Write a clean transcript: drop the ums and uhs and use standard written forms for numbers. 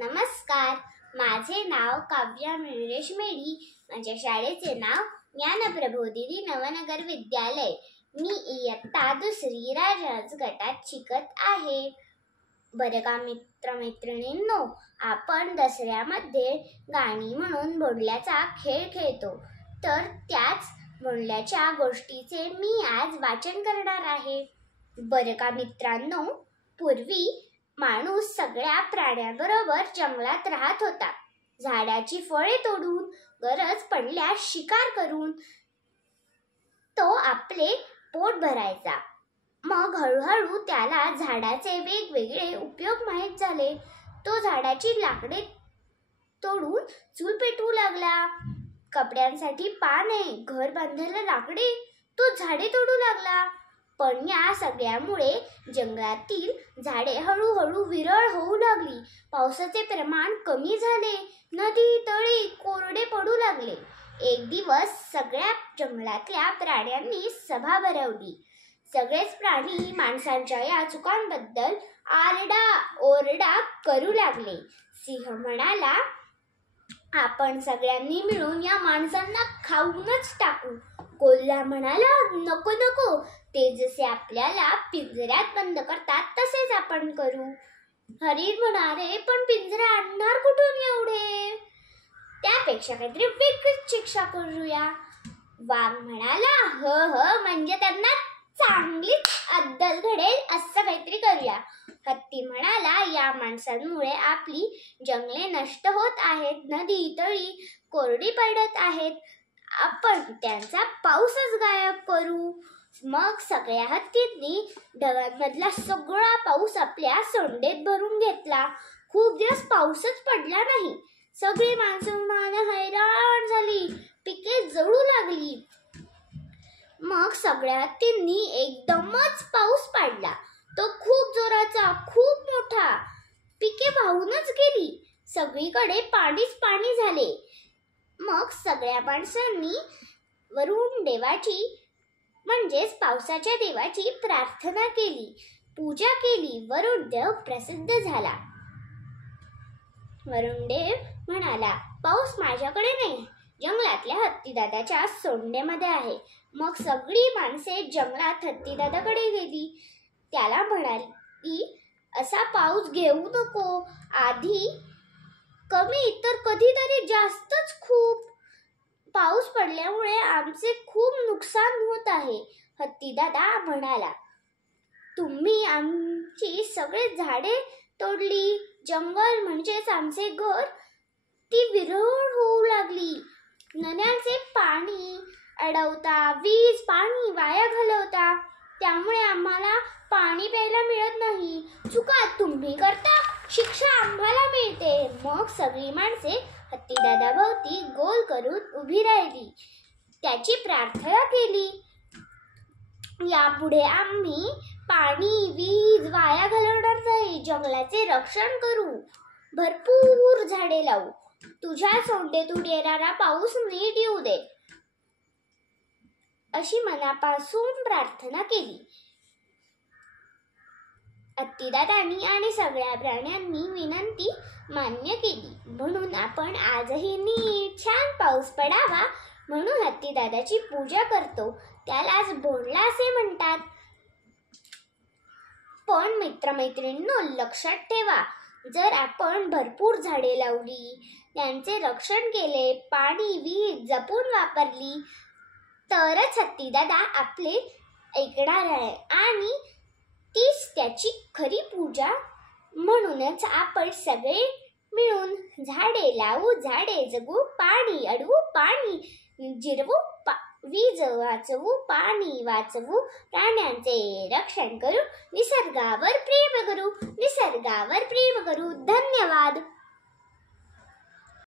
नमस्कार, माझे नाव काव्या मिळरेश मेढी. माझ्या शाळेचे नाव ज्ञानप्रबोधिनी नवनगर विद्यालय. मी इयत्ता दुसरी राजहंस गटात शिकत आहे. बरं का मित्रमैत्रिणींनो, आपण दसऱ्यामध्ये गाणी म्हणून बोडल्याचा खेळ खेळतो. तर त्याच बोडल्याच्या गोष्टीचे मी आज वाचन करणार आहे. बरं का मित्रांनो, पूर्वी माणूस सगळ्या प्राण्यांबरोबर जंगलात राहत होता. झाडाची फळे तोडून, गरज पडल्यास शिकार करून तो आपले पोट भरायचा. मग हळूहळू त्याला झाडाचे वेगवेगळे उपयोग माहीत झाले. तो झाडाची लाकडे तोडून चूल पेटवू लागला. कपड्यांसाठी पाने, घर बांधायला लाकडे तो झाडे तोडू लागला. पण या सगळ्यामुळे जंगलातील झाडे हळूहळू विरळ होऊ लागली. पावसाचे प्रमाण कमी झाले. नदी तळी कोरडे पडू लागले. एक दिवस सगळ्या जंगलातल्या प्राण्यांनी सभा भरवली. सगळेच प्राणी माणसांच्या या चुकांबद्दल आरडा ओरडा करू लागले. सिंह म्हणाला, आपण सगळ्यांनी मिळून या माणसांना खाऊनच टाकू. कोल्हा म्हणाला, नको नको, ते जसे आपल्याला पिंजऱ्यात बंद करतात तसेच आपण करू. हरिण म्हणाले, पण पिंजरा आणणार कुठून एवढे? त्यापेक्षा काहीतरी वेगळीच शिक्षा करूया. वाघ म्हणाला, म्हणजे त्यांना चांगलीच अद्दल घडेल असं काहीतरी करूया. हत्ती म्हणाला, या माणसांमुळे आपली जंगले नष्ट होत आहेत, नदी तळी कोरडी पडत आहेत, आपण त्यांचा पाऊसच गायब करू. मग सगळ्या हत्तींनी ढगांमधला सगळा पाऊस आपल्या सोंडेत भरून घेतला. खूप दिवस पाऊसच पडला नाही. सगळी माणसं उन्हाने हैराण झाली. पिके जळू लागली. मग सगळ्या हत्तींनी एकदमच पाऊस पाडला. तो खूप जोराचा, खूप मोठा. पिके वाहूनच गेली. सगळीकडे पाणीच पाणी झाले. मग सगळ्या माणसांनी वरुण देवाची म्हणजेच पावसाच्या देवाची प्रार्थना केली, पूजा केली. वरुण देव प्रसिद्ध झाला. वरुण देव म्हणाला, पाऊस माझ्याकडे नाही, जंगलातल्या हत्तीदादाच्या सोंडेमध्ये आहे. मग सगळी माणसे जंगलात हत्तीदादाकडे गेली. त्याला म्हणाली, असा पाऊस घेऊ नको. आधी कमी तर कधीतरी जास्तच खूप पाऊस पडल्यामुळे आमचे खूप नुकसान होत आहे. हत्तीदादा म्हणाला, तुम्ही आमची सगळे झाडे तोडली. जंगल म्हणजेच आमचे घर, ती विरळ होऊ लागली. नद्यांचे पाणी अडवता, वीज पाणी वाया घालवता, त्यामुळे आम्हाला पाणी प्यायला मिळत नाही. चुका तुम्ही करता, शिक्षा आम्हाला मिळते. मग सगळी माणसे हत्तीदादा भोवती गोल करून उभी राहिली. त्याची प्रार्थना केली, यापुढे आम्ही पाणी वीज वाया घालवणार नाही. जंगलाचे रक्षण करू, भरपूर झाडे लावू, तुझ्या सोंडेतून येणारा पाऊस नीट येऊ दे, अशी मनापासून प्रार्थना केली. हत्तीदादांनी आणि सगळ्या प्राण्यांनी विनंती मान्य केली. म्हणून आपण आजही नीट छान पाऊस पडावा म्हणून हत्तीदादाची पूजा करतो. त्यालाच बोडला असे म्हणतात. पण मित्रमैत्रिणींनो, लक्षात ठेवा, जर आपण भरपूर झाडे लावली, त्यांचे रक्षण केले, पाणी वीज जपून वापरली, तरच हत्तीदादा आपले ऐकणार आहे आणि तीच त्याची खरी पूजा. म्हणूनच आपण सगळे मिळून झाडे लावू, झाडे जगू, पाणी अडवू, पाणी जिरवू, वीज वाचवू, पाणी वाचवू, प्राण्यांचे रक्षण करू, निसर्गावर प्रेम करू, निसर्गावर प्रेम करू. धन्यवाद.